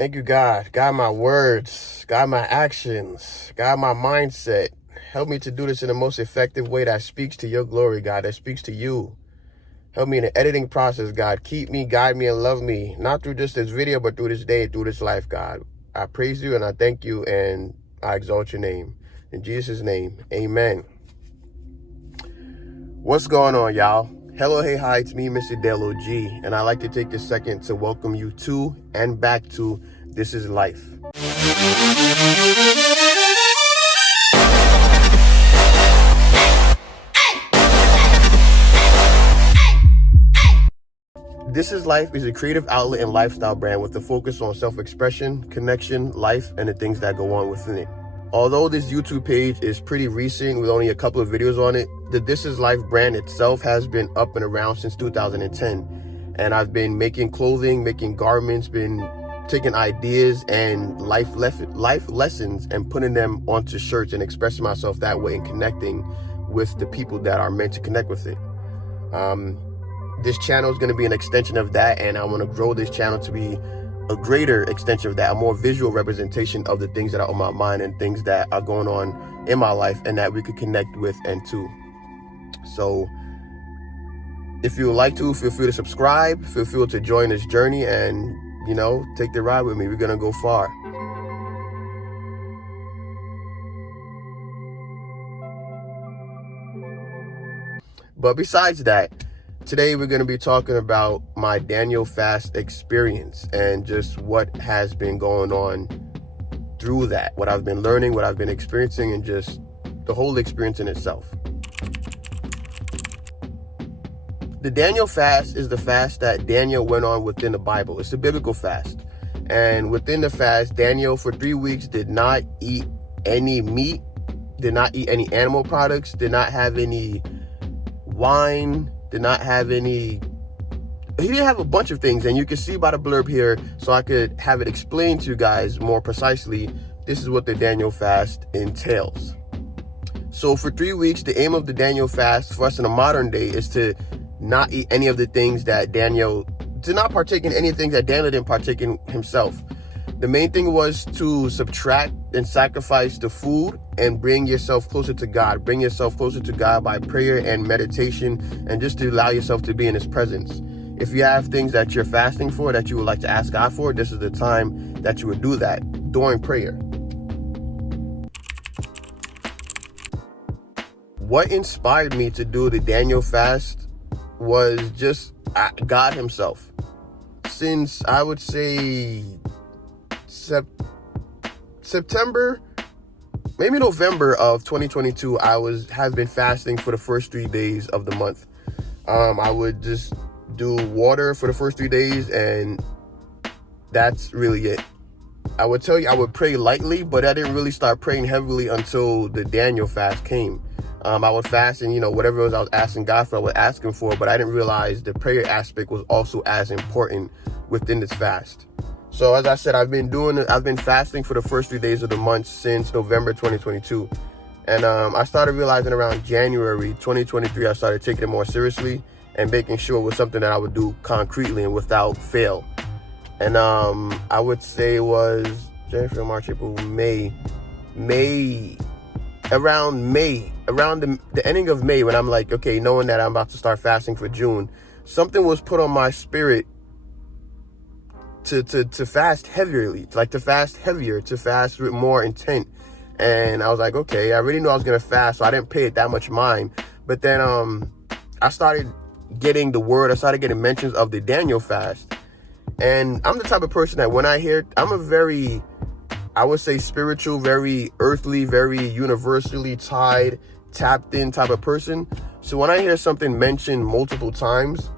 Thank you, God. God, my words. God, my actions. God, my mindset. Help me to do this in the most effective way that speaks to your glory, God, that speaks to you. Help me in the editing process, God. Keep me, guide me, and love me. Not through just this video, but through this day, through this life, God. I praise you and I thank you and I exalt your name. In Jesus' name, amen. What's going on, y'all? Hello, hey, hi, it's me, Mr. MeDaleOG, and I'd like to take this second to welcome you to and back to This Is Life. This Is Life is a creative outlet and lifestyle brand with a focus on self-expression, connection, life, and the things that go on within it. Although this YouTube page is pretty recent with only a couple of videos on it, the This Is Life brand itself has been up and around since 2010. And I've been making clothing, making garments, been taking ideas and life lessons and putting them onto shirts and expressing myself that way and connecting with the people that are meant to connect with it. This channel is going to be an extension of that, and I want to grow this channel to be a greater extension of that, a more visual representation of the things that are on my mind and things that are going on in my life and that we could connect with and to. So if you would like to, feel free to subscribe, feel free to join this journey and, take the ride with me. We're going to go far. But besides that, today we're going to be talking about my Daniel fast experience and just what has been going on through that, what I've been learning, what I've been experiencing, and just the whole experience in itself. The Daniel fast is the fast that Daniel went on within the Bible. It's a biblical fast. And within the fast, Daniel for 3 weeks did not eat any meat, did not eat any animal products, did not have any wine, did not have any, he didn't have a bunch of things, and you can see by the blurb here, so I could have it explained to you guys more precisely. This is what the Daniel fast entails. So for 3 weeks, the aim of the Daniel fast for us in the modern day is to not eat any of the things that Daniel, to not partake in anything that Daniel didn't partake in himself. The main thing was to subtract and sacrifice the food and bring yourself closer to God. Bring yourself closer to God by prayer and meditation, and just to allow yourself to be in his presence. If you have things that you're fasting for, that you would like to ask God for, this is the time that you would do that, during prayer. What inspired me to do the Daniel fast was just God himself. Since I would say September, maybe November of 2022, have been fasting for the first 3 days of the month. I would just do water for the first 3 days, and that's really it. I would tell you I would pray lightly, but I didn't really start praying heavily until the Daniel fast came. I would fast, and whatever it was I was asking God for, I would ask him for, but I didn't realize the prayer aspect was also as important within this fast. So as I said, I've been fasting for the first 3 days of the month since November 2022. And I started realizing around January 2023, I started taking it more seriously and making sure it was something that I would do concretely and without fail. And I would say it was January, February, March, April, around the ending of May, when I'm like, okay, knowing that I'm about to start fasting for June, something was put on my spirit to fast heavily, to fast with more intent. And I was like, okay, I already knew I was gonna fast, so I didn't pay it that much mind. But then I started getting the word, I started getting mentions of the Daniel fast. And I'm the type of person that when I hear, I'm a very, I would say, spiritual, very earthly, very universally tapped in type of person. So when I hear something mentioned multiple times,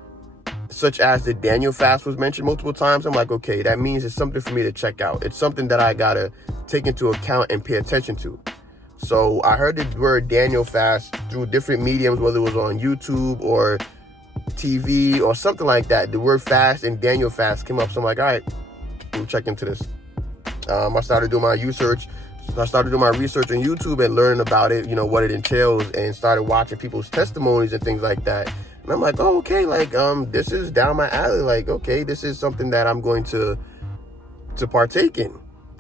such as the Daniel fast was mentioned multiple times, I'm like, okay, that means it's something for me to check out. It's something that I gotta take into account and pay attention to. So I heard the word Daniel fast through different mediums, whether it was on YouTube or TV or something like that. The word fast and Daniel fast came up. So I'm like, all right, let me check into this. I started doing my research. I started doing my research on YouTube and learning about it, what it entails, and started watching people's testimonies and things like that. And I'm like, oh, okay, this is down my alley. Okay, this is something that I'm going to to partake in.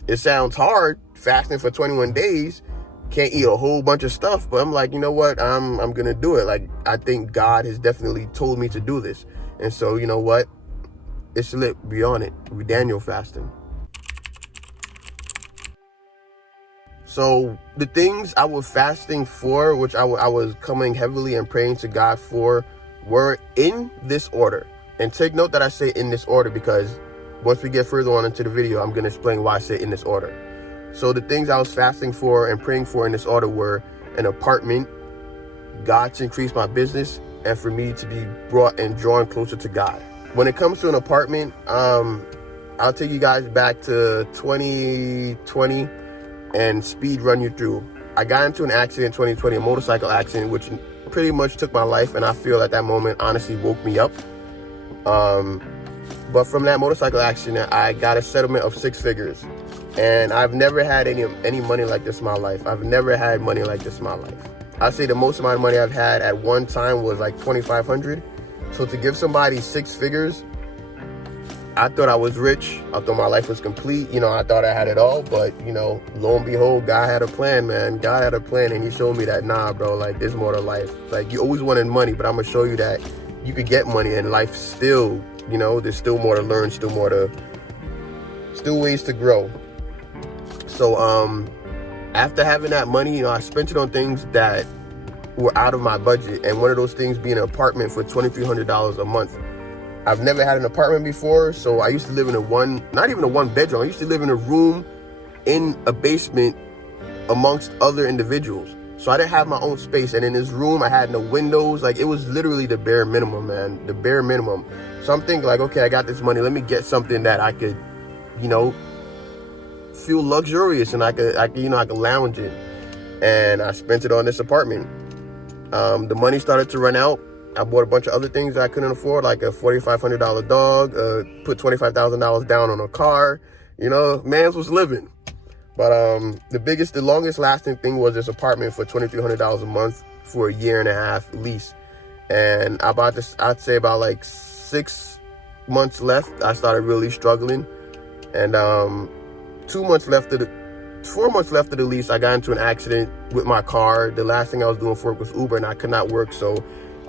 It sounds hard, fasting for 21 days, can't eat a whole bunch of stuff, but I'm like, you know what, I'm gonna do it. Like, I think God has definitely told me to do this. And so, you know what, it's lit. We on it. We Daniel fasting. So the things I was fasting for, which I was coming heavily and praying to God for, were in this order. And take note that I say in this order, because once we get further on into the video, I'm going to explain why I say in this order. So the things I was fasting for and praying for in this order were an apartment, God to increase my business, and for me to be brought and drawn closer to God. When it comes to an apartment, I'll take you guys back to 2020 and speed run you through. I got into an accident in 2020, a motorcycle accident, which pretty much took my life, and I feel at that moment honestly woke me up. But from that motorcycle accident, I got a settlement of 6 figures, and I've never had any money like this in my life. I've never had money like this in my life. I'd say the most amount of money I've had at one time was like $2,500. So to give somebody 6 figures, I thought I was rich. I thought my life was complete. You know, I thought I had it all. But, you know, lo and behold, God had a plan, man. God had a plan, and he showed me that, nah, bro, like, there's more to life. Like, you always wanted money, but I'm going to show you that you could get money and life still, you know, there's still more to learn, still ways to grow. So, after having that money, you know, I spent it on things that were out of my budget. And one of those things being an apartment for $2,300 a month. I've never had an apartment before, so I used to live in not even a 1-bedroom. I used to live in a room in a basement amongst other individuals. So I didn't have my own space. And in this room, I had no windows. Like, it was literally the bare minimum, man. The bare minimum. So I'm thinking like, okay, I got this money. Let me get something that I could, you know, feel luxurious and I could lounge in. And I spent it on this apartment. The money started to run out. I bought a bunch of other things that I couldn't afford, like a $4,500 dog, put $25,000 down on a car. You know, mans was living. But the longest lasting thing was this apartment for $2,300 a month for a year and a half lease. And I'd say about like 6 months left, I started really struggling. And 4 months left of the lease, I got into an accident with my car. The last thing I was doing for work was Uber, and I could not work, so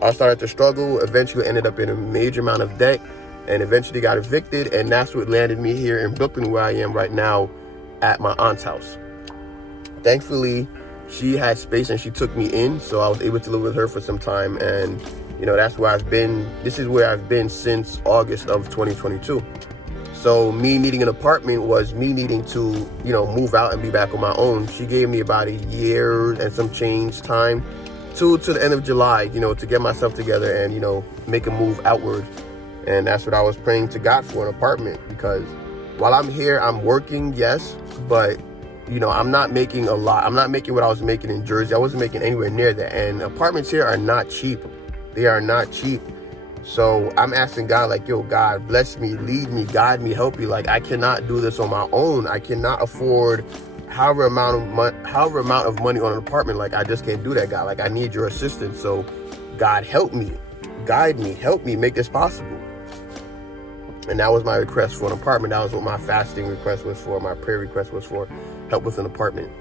I started to struggle, eventually ended up in a major amount of debt, and eventually got evicted, and that's what landed me here in Brooklyn, where I am right now at my aunt's house. Thankfully, she had space and she took me in, so I was able to live with her for some time, and you know, that's where I've been. This is where I've been since August of 2022. So me needing an apartment was me needing to, you know, move out and be back on my own. She gave me about a year and some change time to the end of July, you know, to get myself together and, you know, make a move outward. And that's what I was praying to God for, an apartment, because while I'm here, I'm working, yes, but, you know, I'm not making a lot. I'm not making what I was making in Jersey. I wasn't making anywhere near that. And apartments here are not cheap. They are not cheap. So I'm asking God, like, yo, God, bless me, lead me, guide me, help me. Like, I cannot do this on my own. I cannot afford however amount of money on an apartment. Like, I just can't do that, God. Like, I need your assistance. So God, help me, guide me, help me make this possible. And that was my request for an apartment. That was what my fasting request was for. My prayer request was for help with an apartment.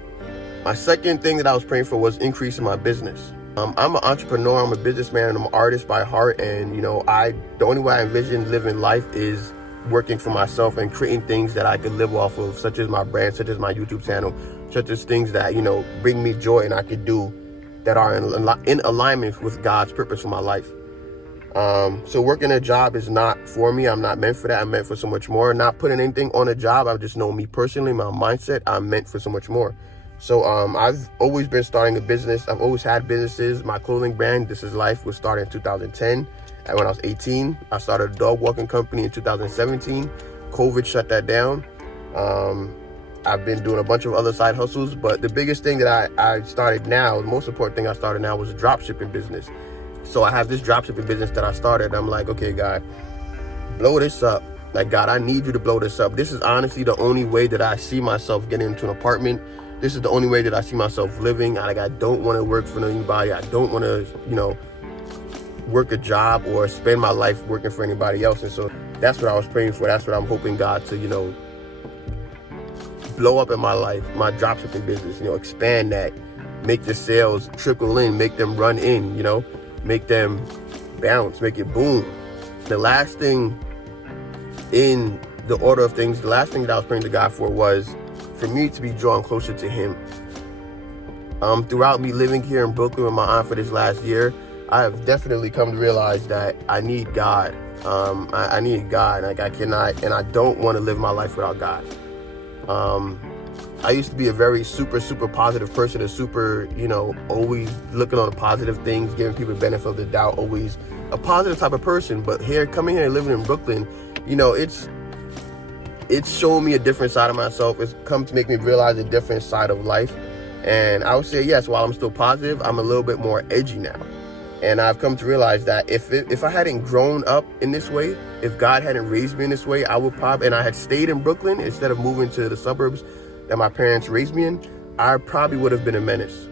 My second thing that I was praying for was increase in my business. I'm an entrepreneur, I'm a businessman, and I'm an artist by heart. And, you know, the only way I envision living life is working for myself and creating things that I could live off of, such as my brand, such as my YouTube channel, such as things that, you know, bring me joy and I could do that are in alignment with God's purpose for my life. So working a job is not for me. I'm not meant for that. I'm meant for so much more. Not putting anything on a job. I just know me personally, my mindset, I'm meant for so much more. So I've always been starting a business. I've always had businesses. My clothing brand, This Is Life, was started in 2010. And when I was 18, I started a dog walking company in 2017. COVID shut that down. I've been doing a bunch of other side hustles, but the biggest thing that I started now, the most important thing I started now, was a drop shipping business. So I have this drop shipping business that I started. I'm like, okay, God, blow this up. Like, God, I need you to blow this up. This is honestly the only way that I see myself getting into an apartment. This is the only way that I see myself living. I don't want to work for anybody. I don't want to, you know, work a job or spend my life working for anybody else. And so that's what I was praying for. That's what I'm hoping God to, you know, blow up in my life, my dropshipping business, expand that, make the sales trickle in, make them run in, make them bounce, make it boom. The last thing in the order of things, the last thing that I was praying to God for was for me to be drawn closer to him. Throughout me living here in Brooklyn with my aunt for this last year, I have definitely come to realize that I need God. I need God. Like, I cannot, and I don't want to live my life without God. I used to be a very super positive person, a super, always looking on the positive things, giving people the benefit of the doubt, always a positive type of person. But coming here and living in Brooklyn, it's shown me a different side of myself. It's come to make me realize a different side of life. And I would say, yes, while I'm still positive, I'm a little bit more edgy now. And I've come to realize that if I hadn't grown up in this way, if God hadn't raised me in this way, I would probably, and I had stayed in Brooklyn instead of moving to the suburbs that my parents raised me in, I probably would have been a menace.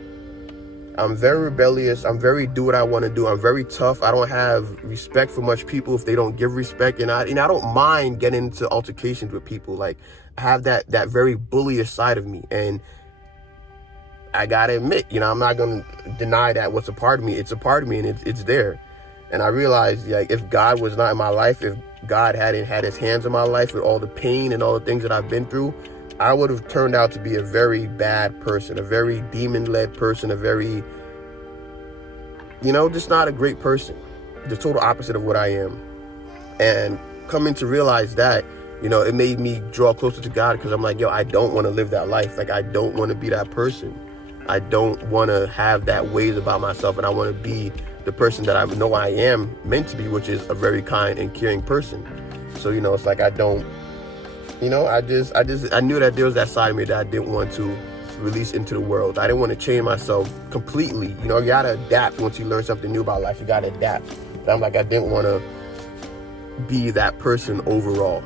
I'm very rebellious. I'm very do what I want to do. I'm very tough. I don't have respect for much people if they don't give respect. And I don't mind getting into altercations with people. Like, I have that very bullyish side of me. And I gotta admit, I'm not gonna deny that what's a part of me. It's a part of me, and it's there. And I realized, like, if God was not in my life, if God hadn't had his hands in my life with all the pain and all the things that I've been through, I would have turned out to be a very bad person, a very demon-led person, a very, just not a great person. The total opposite of what I am. And coming to realize that, it made me draw closer to God, because I'm like, I don't want to live that life. Like, I don't want to be that person. I don't want to have that ways about myself, and I want to be the person that I know I am meant to be, which is a very kind and caring person. So, it's like I don't, I knew that there was that side of me that I didn't want to release into the world. I didn't want to change myself completely. You gotta adapt once you learn something new about life. You gotta adapt. But I'm like, I didn't want to be that person overall.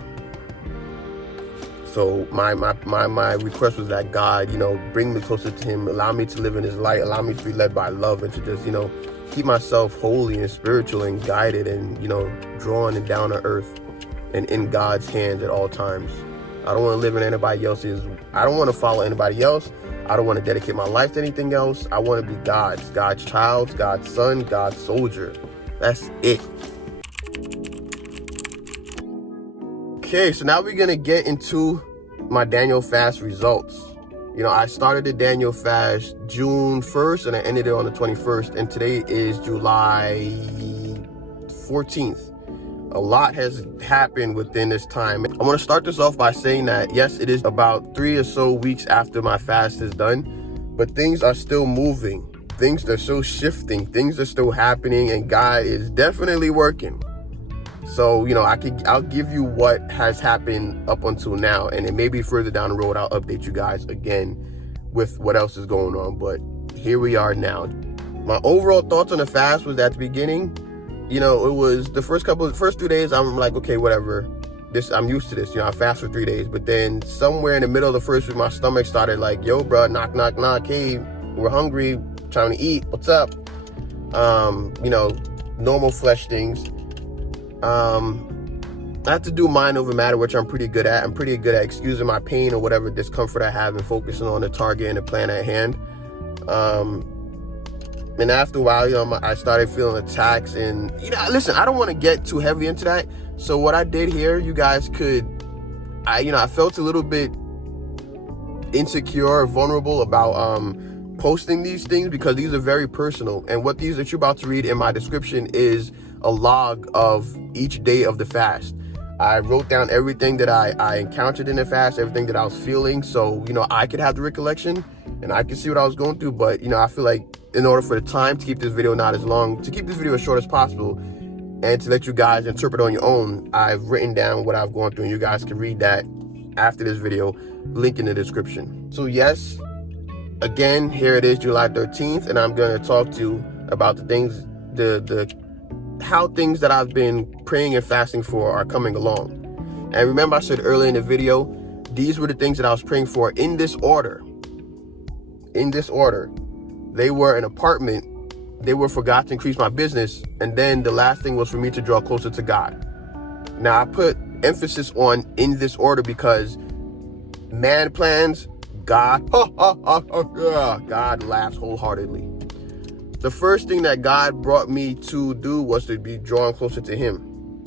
So my request was that God, bring me closer to him, allow me to live in his light, allow me to be led by love, and to just, keep myself holy and spiritual and guided and, drawn and down to earth and in God's hands at all times. I don't want to live in anybody else's. I don't want to follow anybody else. I don't want to dedicate my life to anything else. I want to be God's child, God's son, God's soldier. That's it. Okay, so now we're going to get into my Daniel fast results. I started the Daniel fast June 1st and I ended it on the 21st. And today is July 14th. A lot has happened within this time. I want to start this off by saying that, yes, it is about 3 or so weeks after my fast is done, but things are still moving. Things are still shifting. Things are still happening, and God is definitely working. So, I'll give you what has happened up until now, and then maybe further down the road, I'll update you guys again with what else is going on. But here we are now. My overall thoughts on the fast was at the beginning, it was the first 3 days, I'm like, okay, whatever. I'm used to this. I fast for 3 days. But then somewhere in the middle of the first week, my stomach started like, yo, bro, knock, knock, knock. Hey, we're hungry, trying to eat. What's up? Normal flesh things. I have to do mind over matter, which I'm pretty good at. I'm pretty good at excusing my pain or whatever discomfort I have and focusing on the target and the plan at hand. And after a while, I started feeling attacks, and listen, I don't want to get too heavy into that. So what I did here, you guys I felt a little bit insecure or vulnerable about posting these things, because these are very personal. And what these that you're about to read in my description is a log of each day of the fast. I wrote down everything that I encountered in the fast, everything that I was feeling, so I could have the recollection and I could see what I was going through. But I feel like in order for the time to keep this video not as long, to keep this video as short as possible, and to let you guys interpret on your own, I've written down what I've gone through, and you guys can read that after this video, link in the description. So yes, again, here it is, July 13th, and I'm going to talk to you about the things, how things that I've been praying and fasting for are coming along. And remember, I said earlier in the video, these were the things that I was praying for in this order. They were an apartment, they were for God to increase my business, and then the last thing was for me to draw closer to God. Now, I put emphasis on in this order because Man plans, God, God laughs wholeheartedly. The first thing that God brought me to do was to be drawn closer to him.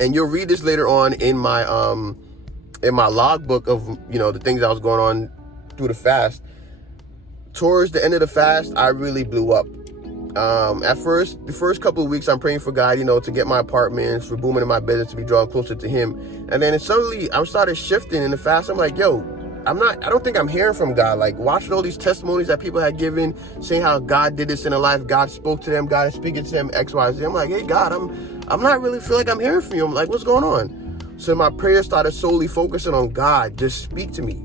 And you'll read this later on in my logbook of, the things that was going on through the fast. Towards the end of the fast, I really blew up. At first, the first couple of weeks, I'm praying for God, to get my apartments, for booming in my business, to be drawn closer to him. And then suddenly I started shifting in the fast. I'm like, I don't think I'm hearing from God. Like, watching all these testimonies that people had given, saying how God did this in their life, God spoke to them, God is speaking to them, X, Y, Z. I'm like, hey, God, I'm not really feel like I'm hearing from you. I'm like, what's going on? So my prayer started solely focusing on God. Just speak to me.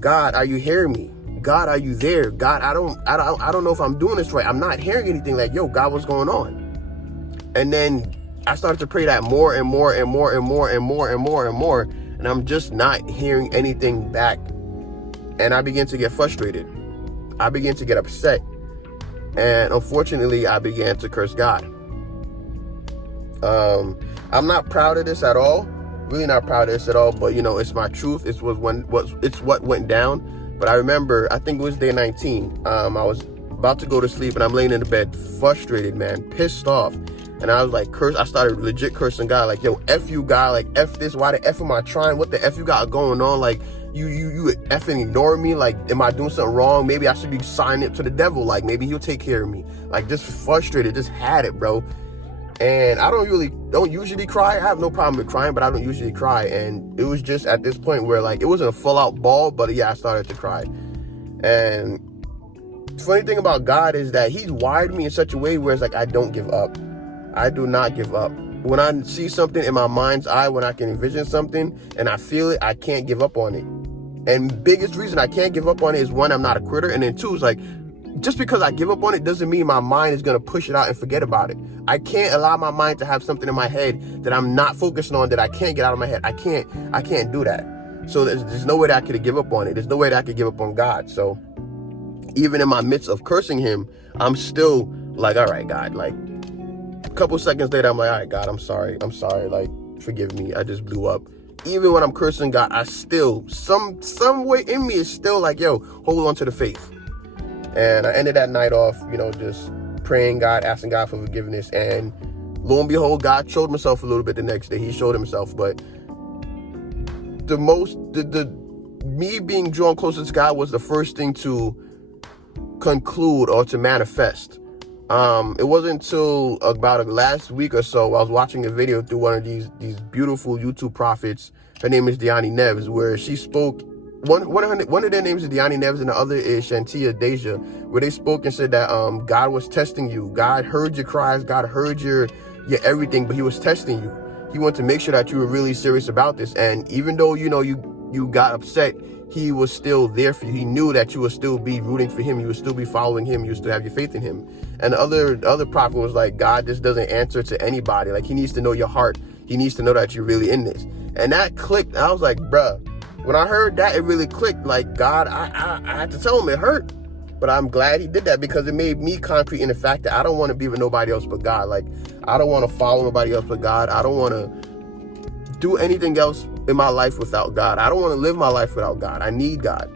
God, are you hearing me? God, are you there? God, I don't know if I'm doing this right. I'm not hearing anything. Like, God, what's going on? And then I started to pray that more and more and more and more and more and more and more. And I'm just not hearing anything back. And I began to get frustrated. I began to get upset. And unfortunately, I began to curse God. I'm not proud of this at all. Really not proud of this at all. But, it's my truth. It's what went down. But I remember, I think it was day 19. I was about to go to sleep and I'm laying in the bed, frustrated, man, pissed off. And I was like, I started legit cursing God, like, F you, God, like, F this, why the F am I trying? What the F you got going on? Like, you effing ignore me? Like, am I doing something wrong? Maybe I should be signing it to the devil. Like, maybe he'll take care of me. Like, just frustrated, just had it, bro. And I don't usually cry. I have no problem with crying, but I don't usually cry. And it was just at this point where, like, it wasn't a full out bawl, but I started to cry. And the funny thing about God is that he's wired me in such a way where it's like, I don't give up. I do not give up. When I see something in my mind's eye, when I can envision something and I feel it, I can't give up on it. And biggest reason I can't give up on it is, one, I'm not a quitter. And then two, is like, just because I give up on it doesn't mean my mind is going to push it out and forget about it. I can't allow my mind to have something in my head that I'm not focusing on, that I can't get out of my head. I can't do that. So there's no way that I could give up on it. There's no way that I could give up on God. So even in my midst of cursing him, I'm still like, all right, God, like, a couple seconds later, I'm like, all right, God, I'm sorry, like, forgive me, I just blew up. Even when I'm cursing God, I still, some way in me is still like, hold on to the faith. And I ended that night off, just praying God, asking God for forgiveness. And lo and behold, God showed himself a little bit the next day. He showed himself. But me being drawn closer to God was the first thing to conclude or to manifest. It wasn't until about last week or so, I was watching a video through one of these beautiful YouTube prophets. Her name is Diani Neves, where she spoke. One of their names is Diani Neves and the other is Shantia Deja, where they spoke and said that God was testing you. God heard your cries. God heard your everything, but he was testing you. He wanted to make sure that you were really serious about this. And even though, you got upset, he was still there for you. He knew that you would still be rooting for him. You would still be following him. You would still have your faith in him. And the other prophet was like, God just doesn't answer to anybody. Like, he needs to know your heart. He needs to know that you're really in this. And that clicked. I was like, bruh, when I heard that, it really clicked. Like, God, I had to tell him it hurt. But I'm glad he did that, because it made me concrete in the fact that I don't want to be with nobody else but God. Like, I don't want to follow nobody else but God. I don't want to do anything else in my life without God. I don't want to live my life without God. I need God.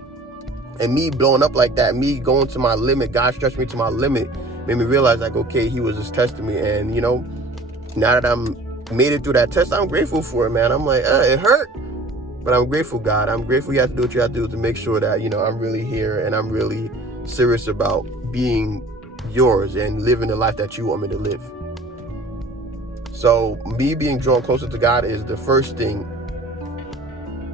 And me blowing up like that, me going to my limit, God stretched me to my limit, made me realize, like, okay, he was just testing me. And, now that I'm made it through that test, I'm grateful for it, man. I'm like, it hurt, but I'm grateful, God. I'm grateful you have to do what you have to do to make sure that, I'm really here and I'm really serious about being yours and living the life that you want me to live. So me being drawn closer to God is the first thing.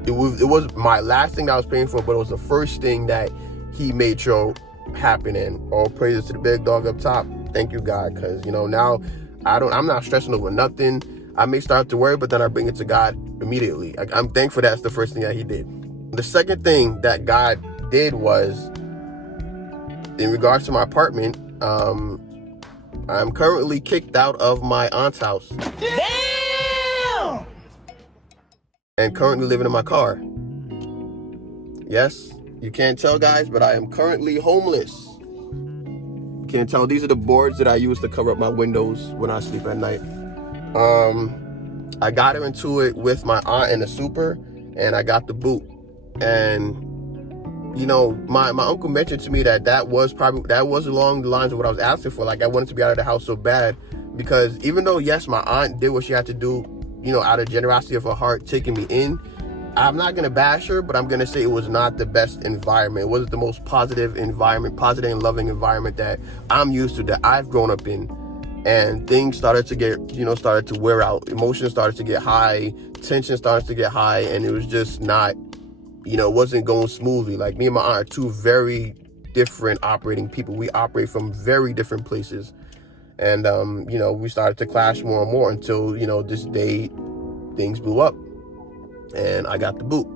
It was my last thing that I was praying for, but it was the first thing that he made sure happened. And all praises to the big dog up top. Thank you, God, because now I'm not stressing over nothing. I may start to worry, but then I bring it to God immediately. I'm thankful that's the first thing that he did. The second thing that God did was, in regards to my apartment, I'm currently kicked out of my aunt's house. Damn! And currently living in my car. Yes, you can't tell, guys, but I am currently homeless. You can't tell. These are the boards that I use to cover up my windows when I sleep at night. I got into it with my aunt in the super, and I got the boot. And you know, my uncle mentioned to me that was along the lines of what I was asking for. Like, I wanted to be out of the house so bad, because even though, yes, my aunt did what she had to do, you know, out of generosity of her heart, taking me in, I'm not going to bash her, but I'm going to say it was not the best environment. It wasn't the most positive environment, positive and loving environment that I'm used to, that I've grown up in. And things started to wear out. Emotions started to get high. Tension started to get high. And it was just not, you know, it wasn't going smoothly. Like, me and my aunt are two very different operating people. We operate from very different places. And, you know, we started to clash more and more until, you know, this day things blew up and I got the boot.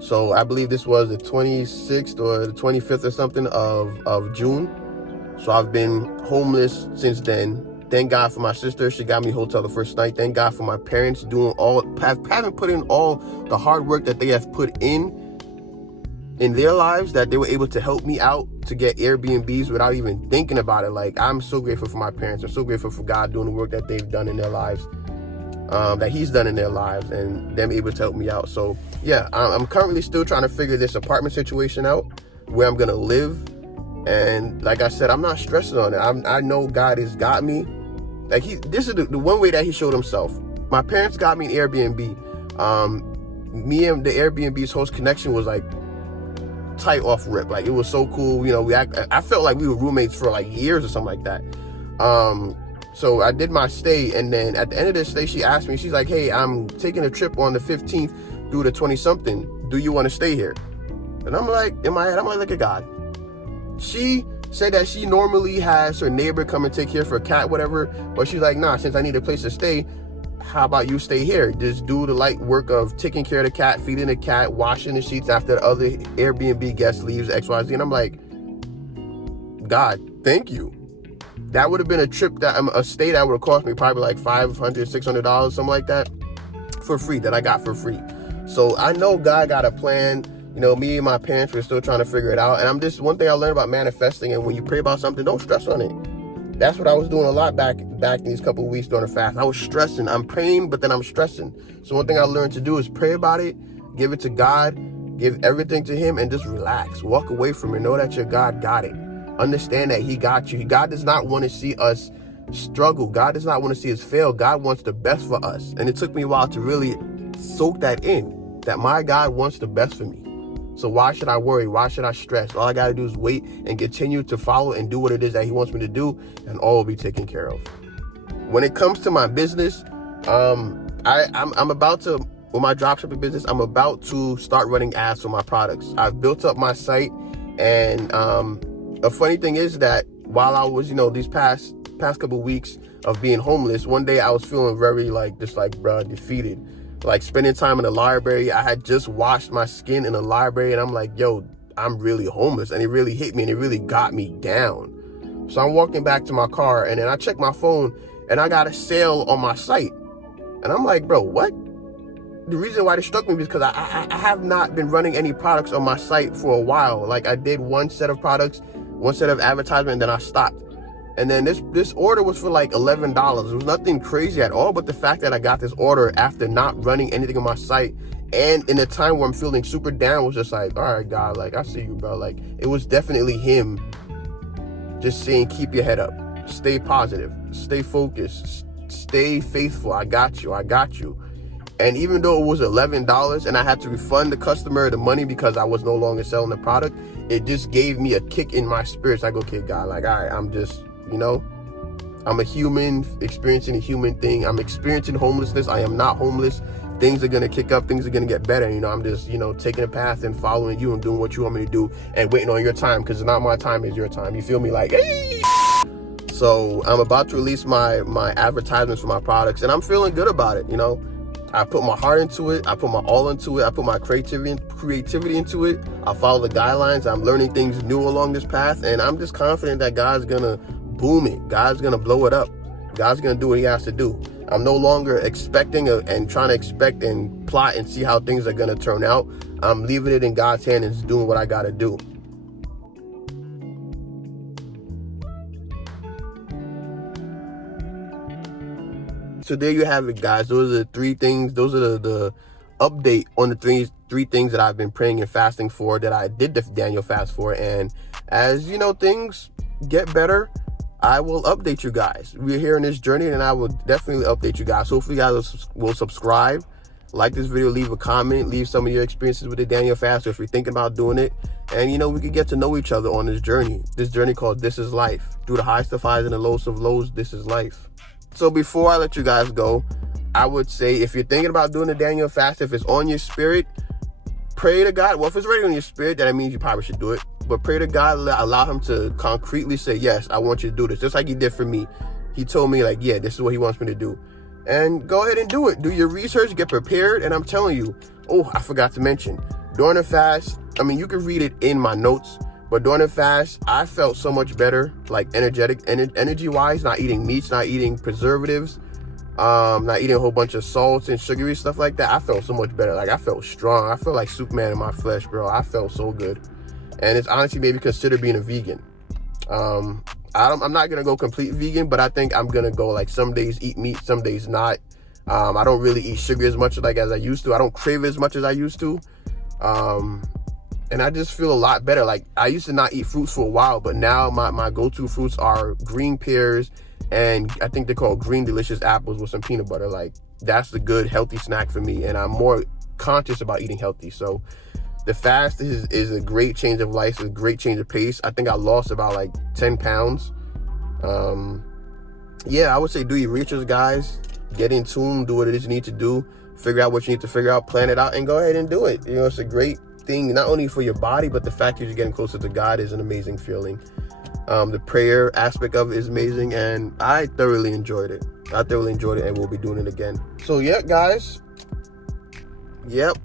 So I believe this was the 26th or the 25th or something of June. So I've been homeless since then. Thank God for my sister. She got me a hotel the first night. Thank God for my parents having put in all the hard work that they have put in their lives, that they were able to help me out to get Airbnbs without even thinking about it. Like, I'm so grateful for my parents. I'm so grateful for God doing the work that they've done in their lives, that he's done in their lives, and them able to help me out. So yeah, I'm currently still trying to figure this apartment situation out, where I'm gonna live. And like I said, I'm not stressing on it. I know God has got me. Like, this is the one way that he showed himself. My parents got me an Airbnb. Me and the Airbnb's host connection was like tight off rip. Like, it was so cool. You know, I felt like we were roommates for like years or something like that. So I did my stay, and then at the end of the stay, she asked me, she's like, hey, I'm taking a trip on the 15th through the 20-something. Do you want to stay here? And I'm like, in my head, I'm like, look at God. She said that she normally has her neighbor come and take care of her cat, whatever. But she's like, nah, since I need a place to stay, how about you stay here? Just do the light work of taking care of the cat, feeding the cat, washing the sheets after the other Airbnb guest leaves, XYZ. And I'm like, God, thank you. That would have been a trip, a stay that would have cost me probably like $500, $600, something like that, for free, that I got for free. So I know God got a plan. You know, me and my parents were still trying to figure it out. And one thing I learned about manifesting, and when you pray about something, don't stress on it. That's what I was doing a lot back in these couple of weeks during the fast. I was stressing. I'm praying, but then I'm stressing. So one thing I learned to do is pray about it, give it to God, give everything to him, and just relax. Walk away from it. Know that your God got it. Understand that he got you. God does not want to see us struggle. God does not want to see us fail. God wants the best for us. And it took me a while to really soak that in, that my God wants the best for me. So why should I worry? Why should I stress? All I got to do is wait and continue to follow and do what it is that he wants me to do, and all will be taken care of. When it comes to my business, I'm about to, with my dropshipping business, I'm about to start running ads for my products. I've built up my site, and the funny thing is that while I was, you know, these past couple weeks of being homeless, one day I was feeling very defeated. Like, spending time in the library. I had just washed my skin in the library, and I'm like, yo, I'm really homeless. And it really hit me, and it really got me down. So I'm walking back to my car, and then I check my phone, and I got a sale on my site. And I'm like, bro, what? The reason why this struck me is because I have not been running any products on my site for a while. Like, I did one set of products, one set of advertisement, and then I stopped. And then this order was for like $11. It was nothing crazy at all, but the fact that I got this order after not running anything on my site, and in a time where I'm feeling super down, was just like, all right, God, like, I see you, bro. Like, it was definitely him just saying, keep your head up, stay positive, stay focused, stay faithful. I got you. And even though it was $11 and I had to refund the customer the money because I was no longer selling the product, it just gave me a kick in my spirits. I go, okay, God, like, all right, I'm just, you know, I'm a human experiencing a human thing. I'm experiencing homelessness. I am not homeless. Things are going to kick up. Things are going to get better. You know, I'm just, you know, taking a path and following you and doing what you want me to do and waiting on your time, because it's not my time, it's your time. You feel me? Like, hey! So I'm about to release my advertisements for my products, and I'm feeling good about it. You know, I put my heart into it. I put my all into it. I put my creativity into it. I follow the guidelines. I'm learning things new along this path, and I'm just confident that God's going to boom it. God's going to blow it up. God's going to do what he has to do. I'm no longer expecting and trying to expect and plot and see how things are going to turn out. I'm leaving it in God's hand and just doing what I got to do. So there you have it, guys. Those are the three things. Those are the update on the three things that I've been praying and fasting for, that I did the Daniel fast for. And as you know, things get better, I will update you guys. We're here in this journey, and I will definitely update you guys. So hopefully you guys will subscribe, like this video, leave a comment, leave some of your experiences with the Daniel fast, or if you're thinking about doing it. And you know, we could get to know each other on this journey called This Is Life. Through the highest of highs and the lowest of lows, this is life. So before I let you guys go, I would say, if you're thinking about doing the Daniel fast, if it's on your spirit, pray to God. Well, if it's already on your spirit, that means you probably should do it. But pray to God, allow him to concretely say, yes, I want you to do this. Just like he did for me. He told me, like, yeah, this is what he wants me to do. And go ahead and do it. Do your research, get prepared. And I'm telling you, oh, I forgot to mention, during the fast, I mean, you can read it in my notes, but during the fast, I felt so much better, like energy-wise, not eating meats, not eating preservatives, not eating a whole bunch of salts and sugary stuff like that. I felt so much better. Like, I felt strong. I felt like Superman in my flesh, bro. I felt so good. And it's honestly maybe consider being a vegan. I'm not going to go complete vegan, but I think I'm going to go, like, some days eat meat, some days not. I don't really eat sugar as much as I used to. I don't crave it as much as I used to. And I just feel a lot better. Like, I used to not eat fruits for a while, but now my go-to fruits are green pears, and I think they're called green delicious apples with some peanut butter. Like, that's the good healthy snack for me, and I'm more conscious about eating healthy. So the fast is a great change of life, a great change of pace. I think I lost about like 10 pounds. Yeah, I would say do your research, guys. Get in tune, do what it is you need to do, figure out what you need to figure out, plan it out, and go ahead and do it. You know, it's a great thing, not only for your body, but the fact that you're getting closer to God is an amazing feeling. The prayer aspect of it is amazing, and I thoroughly enjoyed it. And we'll be doing it again. So yeah, guys. Yep.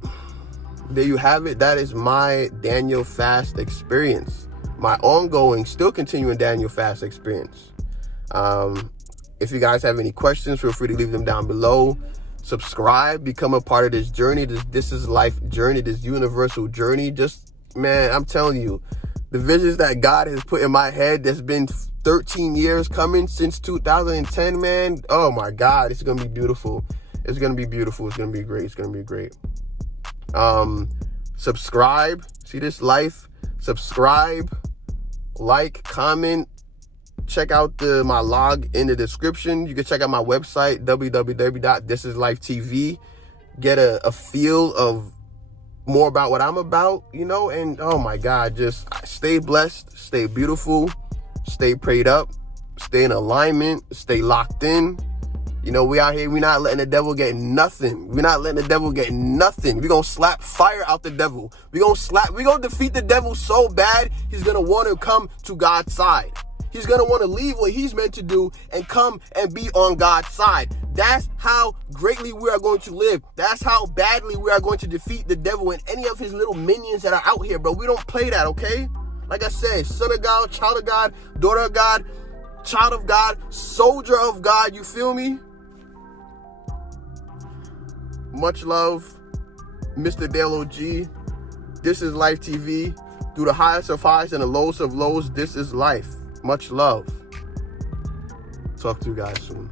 There you have it. That is my Daniel fast experience. My ongoing, still continuing Daniel fast experience. If you guys have any questions, feel free to leave them down below. Subscribe, become a part of this journey, this is life journey, this universal journey. Just, man, I'm telling you, the visions that God has put in my head, that's been 13 years coming since 2010, man. Oh my God, it's gonna be beautiful. It's gonna be beautiful. It's gonna be great. It's gonna be great. Subscribe. See this life? Subscribe, like, comment. Check out my log in the description. You can check out my website, www.thisislifetv. Get a feel of more about what I'm about, you know. And oh my God, just stay blessed, stay beautiful, stay prayed up, stay in alignment, stay locked in. You know, we out here, we not letting the devil get nothing. We're not letting the devil get nothing. We're going to slap fire out the devil. We're going to defeat the devil so bad, he's going to want to come to God's side. He's going to want to leave what he's meant to do and come and be on God's side. That's how greatly we are going to live. That's how badly we are going to defeat the devil and any of his little minions that are out here. But we don't play that, okay? Like I said, son of God, child of God, daughter of God, child of God, soldier of God. You feel me? Much love, Mr. MeDaleOG. This is Life TV. Through the highest of highs and the lowest of lows, this is life. Much love. Talk to you guys soon.